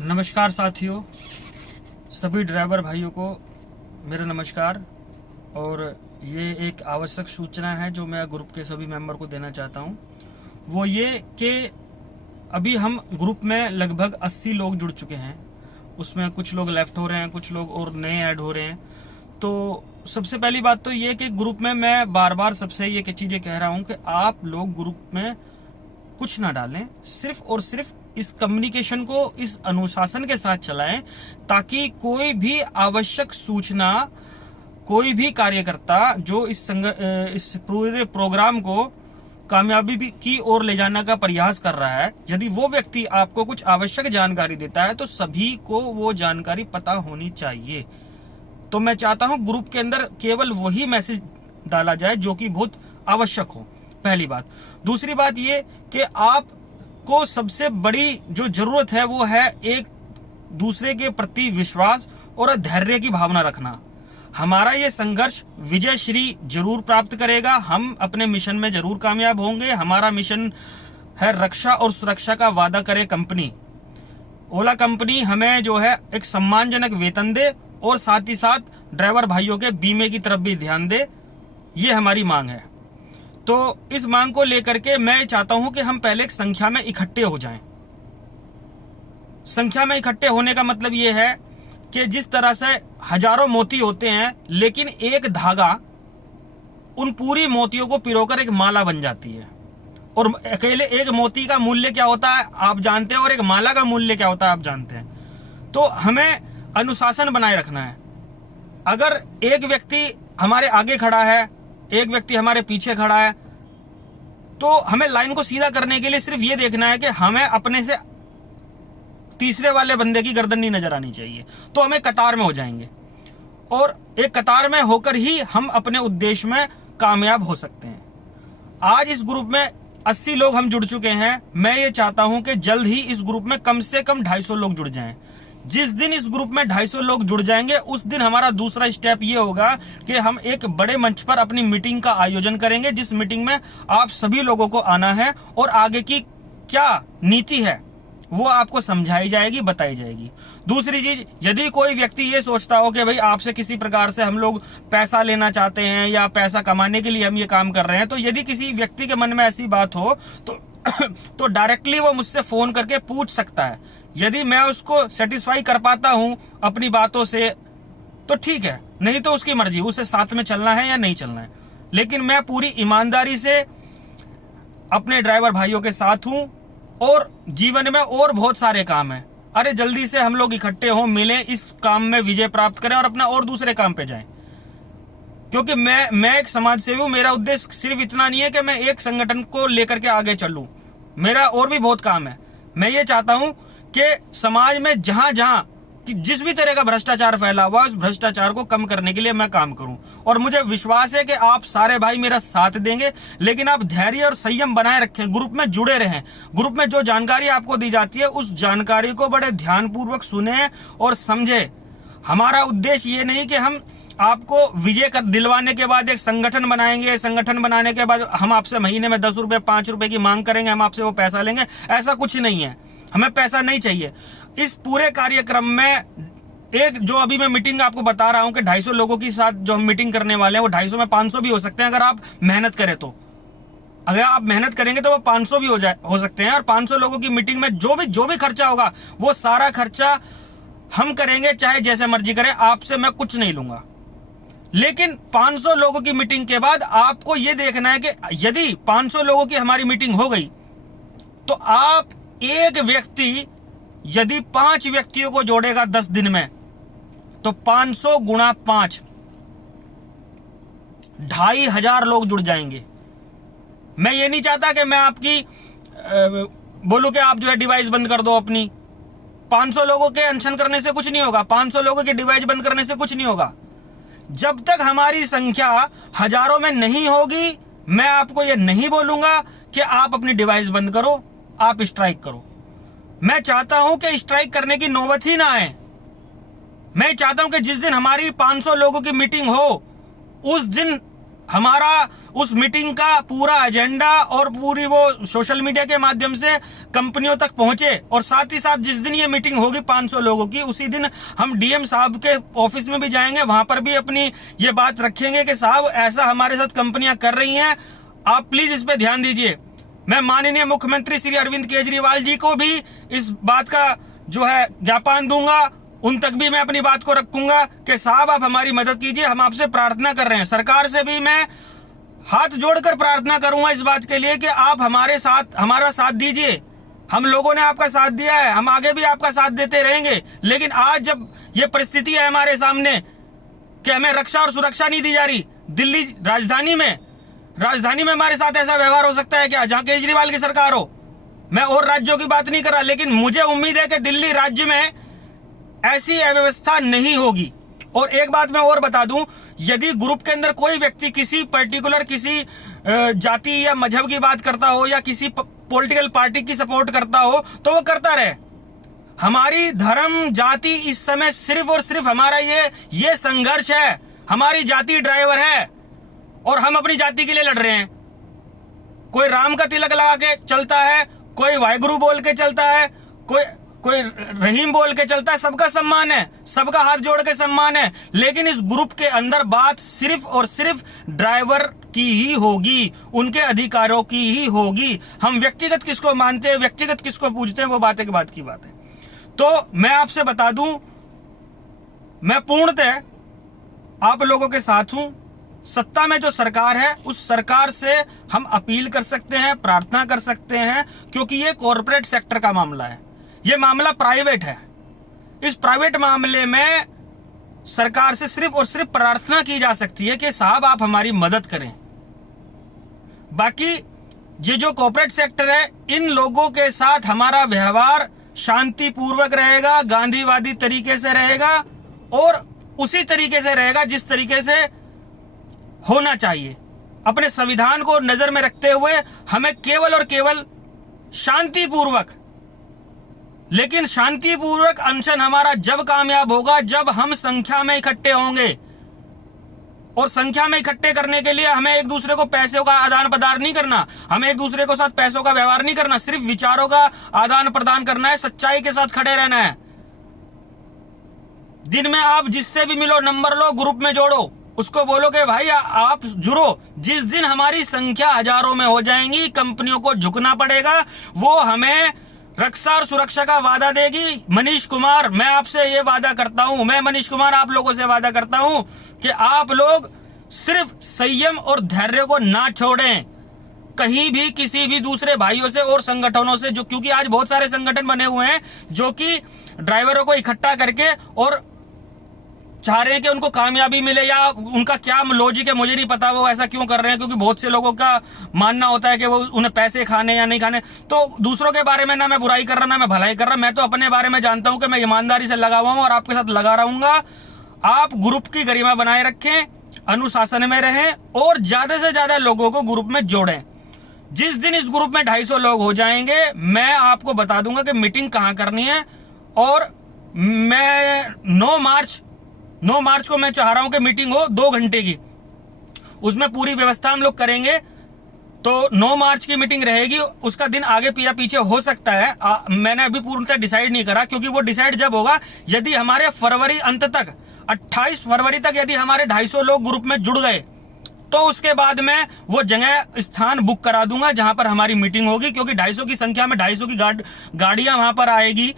नमस्कार साथियों, सभी ड्राइवर भाइयों को मेरा नमस्कार। और ये एक आवश्यक सूचना है जो मैं ग्रुप के सभी मेंबर को देना चाहता हूँ। वो ये कि अभी हम ग्रुप में लगभग 80 लोग जुड़ चुके हैं। उसमें कुछ लोग लेफ़्ट हो रहे हैं, कुछ लोग और नए ऐड हो रहे हैं। तो सबसे पहली बात तो ये कि ग्रुप में मैं बार बार सबसे ये चीज़ें कह रहा हूँ कि आप लोग ग्रुप में कुछ ना डालें, सिर्फ और सिर्फ इस कम्युनिकेशन को इस अनुशासन के साथ चलाएं, ताकि कोई भी आवश्यक सूचना, कोई भी कार्यकर्ता जो इस पूरे प्रोग्राम को कामयाबी की ओर ले जाने का प्रयास कर रहा है, यदि वो व्यक्ति आपको कुछ आवश्यक जानकारी देता है तो सभी को वो जानकारी पता होनी चाहिए। तो मैं चाहता हूं ग्रुप के अंदर केवल वही मैसेज डाला जाए जो कि बहुत आवश्यक हो, पहली बात। दूसरी बात ये कि आपको सबसे बड़ी जो जरूरत है वो है एक दूसरे के प्रति विश्वास और धैर्य की भावना रखना। हमारा ये संघर्ष विजय श्री जरूर प्राप्त करेगा, हम अपने मिशन में जरूर कामयाब होंगे। हमारा मिशन है रक्षा और सुरक्षा का वादा करे कंपनी। ओला कंपनी हमें जो है एक सम्मानजनक वेतन दे और साथ ही साथ ड्राइवर भाइयों के बीमे की तरफ भी ध्यान दे, ये हमारी मांग है। तो इस मांग को लेकर के मैं चाहता हूं कि हम पहले एक संख्या में इकट्ठे हो जाएं। संख्या में इकट्ठे होने का मतलब ये है कि जिस तरह से हजारों मोती होते हैं, लेकिन एक धागा उन पूरी मोतियों को पिरोकर एक माला बन जाती है। और अकेले एक मोती का मूल्य क्या होता है आप जानते हैं, और एक माला का मूल्य क्या होता है आप जानते हैं। तो हमें अनुशासन बनाए रखना है। अगर एक व्यक्ति हमारे आगे खड़ा है, एक व्यक्ति हमारे पीछे खड़ा है, तो हमें लाइन को सीधा करने के लिए सिर्फ ये देखना है कि हमें अपने से तीसरे वाले बंदे की गर्दन नहीं नजर आनी चाहिए। तो हमें कतार में हो जाएंगे और एक कतार में होकर ही हम अपने उद्देश्य में कामयाब हो सकते हैं। आज इस ग्रुप में 80 लोग हम जुड़ चुके हैं। मैं ये चाहता हूं कि जल्द ही इस ग्रुप में कम से कम 250 लोग जुड़ जाएं। जिस दिन इस ग्रुप में 250 लोग जुड़ जाएंगे उस दिन हमारा दूसरा स्टेप ये होगा कि हम एक बड़े मंच पर अपनी मीटिंग का आयोजन करेंगे, जिस मीटिंग में आप सभी लोगों को आना है और आगे की क्या नीति है वो आपको समझाई जाएगी, बताई जाएगी। दूसरी चीज, यदि कोई व्यक्ति ये सोचता हो कि भाई आपसे किसी प्रकार से हम लोग पैसा लेना चाहते हैं या पैसा कमाने के लिए हम ये काम कर रहे हैं, तो यदि किसी व्यक्ति के मन में ऐसी बात हो तो डायरेक्टली वो मुझसे फोन करके पूछ सकता है। यदि मैं उसको सेटिस्फाई कर पाता हूं अपनी बातों से तो ठीक है, नहीं तो उसकी मर्जी, उसे साथ में चलना है या नहीं चलना है। लेकिन मैं पूरी ईमानदारी से अपने ड्राइवर भाइयों के साथ हूं और जीवन में और बहुत सारे काम हैं। अरे जल्दी से हम लोग इकट्ठे हों, मिलें, इस काम में विजय प्राप्त करें और अपना और दूसरे काम पे जाएं। क्योंकि मैं एक समाज सेवी हूं। मेरा उद्देश्य सिर्फ इतना नहीं है कि मैं एक संगठन को लेकर के आगे चलूं, मेरा और भी बहुत काम है। मैं ये चाहता हूं कि समाज में जहां जहां जिस भी तरह का भ्रष्टाचार फैला हुआ उस भ्रष्टाचार को कम करने के लिए मैं काम करूं। और मुझे विश्वास है कि आप सारे भाई मेरा साथ देंगे, लेकिन आप धैर्य और संयम बनाए रखें, ग्रुप में जुड़े रहें। ग्रुप में जो जानकारी आपको दी जाती है उस जानकारी को बड़े ध्यानपूर्वक सुने और समझे। हमारा उद्देश्य ये नहीं कि हम आपको विजय कर दिलवाने के बाद एक संगठन बनाएंगे, संगठन बनाने के बाद हम आपसे महीने में 10 रुपए 5 रुपए की मांग करेंगे, हम आपसे वो पैसा लेंगे, ऐसा कुछ नहीं है। हमें पैसा नहीं चाहिए। इस पूरे कार्यक्रम में एक जो अभी मैं मीटिंग आपको बता रहा हूं कि 250 लोगों के साथ जो हम मीटिंग करने वाले हैं वो 250 में 500 भी हो सकते हैं अगर आप मेहनत करें तो। अगर आप मेहनत करेंगे तो वो 500 भी हो सकते हैं। और 500 लोगों की मीटिंग में जो भी खर्चा होगा वो सारा खर्चा हम करेंगे, चाहे जैसे मर्जी करें, आपसे मैं कुछ नहीं लूंगा। लेकिन 500 लोगों की मीटिंग के बाद आपको यह देखना है कि यदि 500 लोगों की हमारी मीटिंग हो गई तो आप एक व्यक्ति यदि 5 व्यक्तियों को जोड़ेगा 10 दिन में तो 500 गुणा 5 2500 लोग जुड़ जाएंगे। मैं ये नहीं चाहता कि मैं आपकी बोलूं कि आप जो है डिवाइस बंद कर दो अपनी। 500 लोगों के अनशन करने से कुछ नहीं होगा, 500 लोगों के डिवाइस बंद करने से कुछ नहीं होगा। जब तक हमारी संख्या हजारों में नहीं होगी मैं आपको यह नहीं बोलूंगा कि आप अपनी डिवाइस बंद करो, आप स्ट्राइक करो। मैं चाहता हूं कि स्ट्राइक करने की नौबत ही ना आए। मैं चाहता हूं कि जिस दिन हमारी 500 लोगों की मीटिंग हो उस दिन हमारा उस मीटिंग का पूरा एजेंडा और पूरी वो सोशल मीडिया के माध्यम से कंपनियों तक पहुंचे, और साथ ही साथ जिस दिन ये मीटिंग होगी 500 लोगों की, उसी दिन हम डीएम साहब के ऑफिस में भी जाएंगे, वहां पर भी अपनी ये बात रखेंगे कि साहब ऐसा हमारे साथ कंपनियां कर रही हैं, आप प्लीज इस पे ध्यान दीजिए। मैं माननीय मुख्यमंत्री श्री अरविंद केजरीवाल जी को भी इस बात का जो है ज्ञापन दूंगा, उन तक भी मैं अपनी बात को रखूंगा कि साहब आप हमारी मदद कीजिए, हम आपसे प्रार्थना कर रहे हैं। सरकार से भी मैं हाथ जोड़कर प्रार्थना करूंगा इस बात के लिए कि आप हमारा साथ दीजिए। हम लोगों ने आपका साथ दिया है, हम आगे भी आपका साथ देते रहेंगे, लेकिन आज जब ये परिस्थिति है हमारे सामने कि हमें रक्षा और सुरक्षा नहीं दी जा रही, दिल्ली राजधानी में हमारे साथ ऐसा व्यवहार हो सकता है क्या, जहां केजरीवाल की सरकार हो? मैं और राज्यों की बात नहीं कर रहा, लेकिन मुझे उम्मीद है कि दिल्ली राज्य में ऐसी अव्यवस्था नहीं होगी। और एक बात मैं और बता दूं, यदि ग्रुप के अंदर कोई व्यक्ति किसी पर्टिकुलर किसी जाति या मजहब की बात करता हो या किसी पॉलिटिकल पार्टी की सपोर्ट करता हो तो वो करता रहे। हमारी धर्म जाति इस समय सिर्फ और सिर्फ हमारा ये संघर्ष है, हमारी जाति ड्राइवर है और हम अपनी जाति के लिए लड़ रहे हैं। कोई राम का तिलक लगा के चलता है, कोई वाहेगुरु बोल के चलता है, कोई रहीम बोल के चलता है, सबका सम्मान है, सबका हाथ जोड़ के सम्मान है, लेकिन इस ग्रुप के अंदर बात सिर्फ और सिर्फ ड्राइवर की ही होगी, उनके अधिकारों की ही होगी। हम व्यक्तिगत किसको मानते हैं, व्यक्तिगत किसको पूजते हैं, वो बात एक बात की बात है। तो मैं आपसे बता दूं, मैं पूर्णतः आप लोगों के साथ हूं। सत्ता में जो सरकार है उस सरकार से हम अपील कर सकते हैं, प्रार्थना कर सकते हैं, क्योंकि ये कॉरपोरेट सेक्टर का मामला है, ये मामला प्राइवेट है। इस प्राइवेट मामले में सरकार से सिर्फ और सिर्फ प्रार्थना की जा सकती है कि साहब आप हमारी मदद करें। बाकी ये जो कॉर्पोरेट सेक्टर है, इन लोगों के साथ हमारा व्यवहार शांतिपूर्वक रहेगा, गांधीवादी तरीके से रहेगा और उसी तरीके से रहेगा जिस तरीके से होना चाहिए। अपने संविधान को नजर में रखते हुए हमें केवल और केवल शांतिपूर्वक, लेकिन शांतिपूर्वक अनशन हमारा जब कामयाब होगा जब हम संख्या में इकट्ठे होंगे। और संख्या में इकट्ठे करने के लिए हमें एक दूसरे को पैसों का आदान प्रदान नहीं करना, हमें एक दूसरे के साथ पैसों का व्यवहार नहीं करना, सिर्फ विचारों का आदान प्रदान करना है, सच्चाई के साथ खड़े रहना है। दिन में आप जिससे भी मिलो, नंबर लो, ग्रुप में जोड़ो, उसको बोलो कि भाई आप जुड़ो। जिस दिन हमारी संख्या हजारों में हो जाएंगी, कंपनियों को झुकना पड़ेगा, वो हमें रक्षा और सुरक्षा का वादा देगी। मनीष कुमार, मैं आपसे ये वादा करता हूं, मैं मनीष कुमार आप लोगों से वादा करता हूं कि आप लोग सिर्फ संयम और धैर्य को ना छोड़ें, कहीं भी किसी भी दूसरे भाइयों से और संगठनों से, जो क्योंकि आज बहुत सारे संगठन बने हुए हैं जो कि ड्राइवरों को इकट्ठा करके और चाह रहे हैं कि उनको कामयाबी मिले, या उनका क्या लॉजिक है मुझे नहीं पता, वो ऐसा क्यों कर रहे हैं, क्योंकि बहुत से लोगों का मानना होता है कि वो उन्हें पैसे खाने या नहीं खाने। तो दूसरों के बारे में ना मैं बुराई कर रहा ना मैं भलाई कर रहा, मैं तो अपने बारे में जानता हूं कि मैं ईमानदारी से लगा हुआ हूं और आपके साथ लगा रहूंगा। आप ग्रुप की गरिमा बनाए रखें, अनुशासन में रहें और ज्यादा से ज्यादा लोगों को ग्रुप में जोड़ें। जिस दिन इस ग्रुप में 250 लोग हो जाएंगे, मैं आपको बता दूंगा कि मीटिंग कहां करनी है। और मैं 9 मार्च को मैं चाह रहा हूं कि मीटिंग हो 2 घंटे की, उसमें पूरी व्यवस्था हम लोग करेंगे। तो 9 मार्च की मीटिंग रहेगी, उसका दिन आगे या पीछे हो सकता है, मैंने अभी पूर्णतः डिसाइड नहीं करा, क्योंकि वो डिसाइड जब होगा यदि हमारे फरवरी अंत तक 28 फरवरी तक यदि हमारे 250 लोग ग्रुप में जुड़ गए तो उसके बाद मैं वो जगह स्थान बुक करा दूंगा जहां पर हमारी मीटिंग होगी, क्योंकि 250 की संख्या में 250 की गाड़ियां वहां पर आएगी,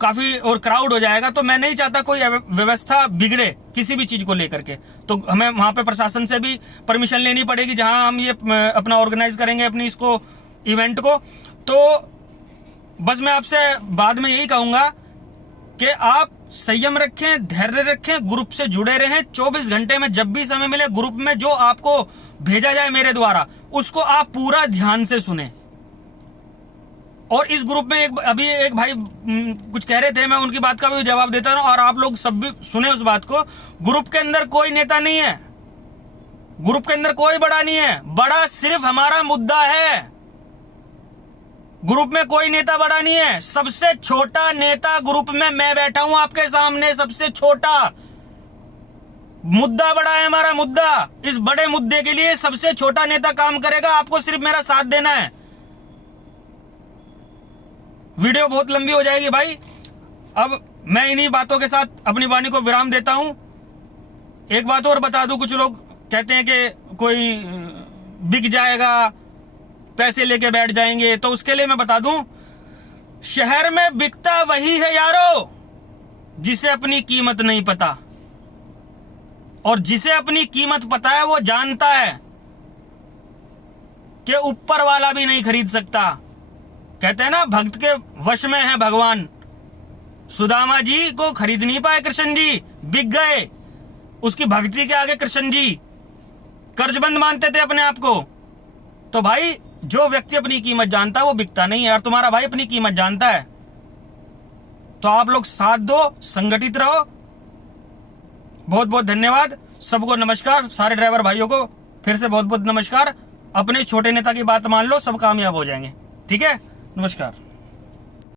काफी और क्राउड हो जाएगा। तो मैं नहीं चाहता कोई व्यवस्था बिगड़े किसी भी चीज को लेकर के, तो हमें वहां पे प्रशासन से भी परमिशन लेनी पड़ेगी जहां हम ये अपना ऑर्गेनाइज करेंगे अपनी इसको इवेंट को। तो बस मैं आपसे बाद में यही कहूंगा कि आप संयम रखें, धैर्य रखें, ग्रुप से जुड़े रहें। 24 घंटे में जब भी समय मिले ग्रुप में जो आपको भेजा जाए मेरे द्वारा, उसको आप पूरा ध्यान से सुने। और इस ग्रुप में अभी एक भाई कुछ कह रहे थे, मैं उनकी बात का भी जवाब देता हूं और आप लोग सब भी सुने उस बात को। ग्रुप के अंदर कोई नेता नहीं है, ग्रुप के अंदर कोई बड़ा नहीं है, बड़ा सिर्फ हमारा मुद्दा है। ग्रुप में कोई नेता बड़ा नहीं है, सबसे छोटा नेता ग्रुप में मैं बैठा हूं आपके सामने, सबसे छोटा। मुद्दा बड़ा है हमारा मुद्दा। इस बड़े मुद्दे के लिए सबसे छोटा नेता काम करेगा। आपको सिर्फ मेरा साथ देना है। वीडियो बहुत लंबी हो जाएगी भाई। अब मैं इन्हीं बातों के साथ अपनी वाणी को विराम देता हूं। एक बात और बता दूं, कुछ लोग कहते हैं कि कोई बिक जाएगा, पैसे लेके बैठ जाएंगे, तो उसके लिए मैं बता दूं, शहर में बिकता वही है यारो जिसे अपनी कीमत नहीं पता। और जिसे अपनी कीमत पता है वो जानता है कि ऊपर वाला भी नहीं खरीद सकता। कहते हैं ना, भक्त के वश में है भगवान। सुदामा जी को खरीद नहीं पाए कृष्ण जी, बिक गए। उसकी भक्ति के आगे कृष्ण जी कर्जबंद मानते थे अपने आप को। तो भाई, जो व्यक्ति अपनी कीमत जानता है वो बिकता नहीं है। और तुम्हारा भाई अपनी कीमत जानता है। तो आप लोग साथ दो, संगठित रहो। बहुत बहुत धन्यवाद। सबको नमस्कार। सारे ड्राइवर भाइयों को फिर से बहुत बहुत नमस्कार। अपने छोटे नेता की बात मान लो, सब कामयाब हो जाएंगे। ठीक है, नमस्कार।